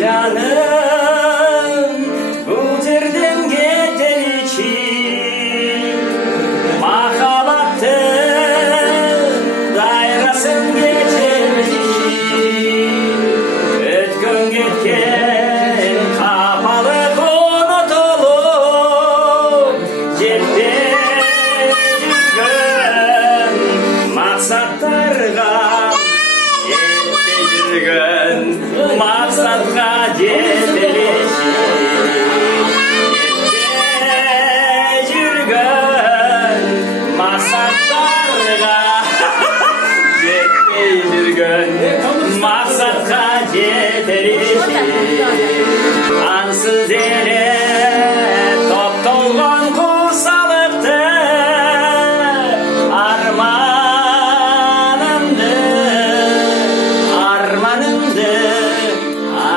Canım bu derdim geten için Mahabattın dairasın geçen için Ötkün getken kapalı unutulup Cepte жүрген мақсаттарға Cepte жүрген мақсатқа жетелеші Жетпей жүрген мақсатқа жетелеші Ансыз еле топ толған құсалықты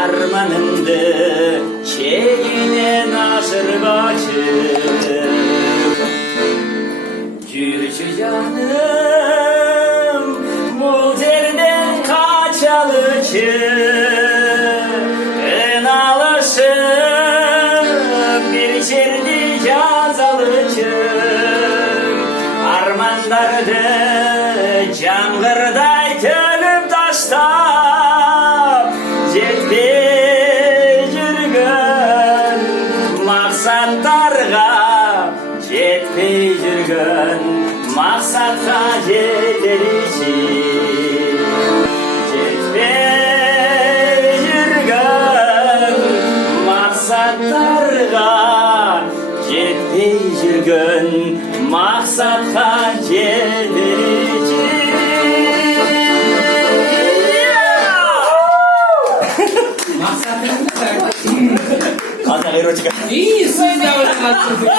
Armanımdı şeyinen aşırbaçı Yürücü canım bu derden kaçalıcı En alışıp bir çerdi cazalıcı Armandardı cangırday tölüp taştap Жетпей жүрген мақсаттарға Жетпей жүрген мақсатқа жетелеші Жетпей жүрген мақсаттарға Жетпей жүрген мақсатқа жетелеші Қазақ эротика. İyi, siz de öyle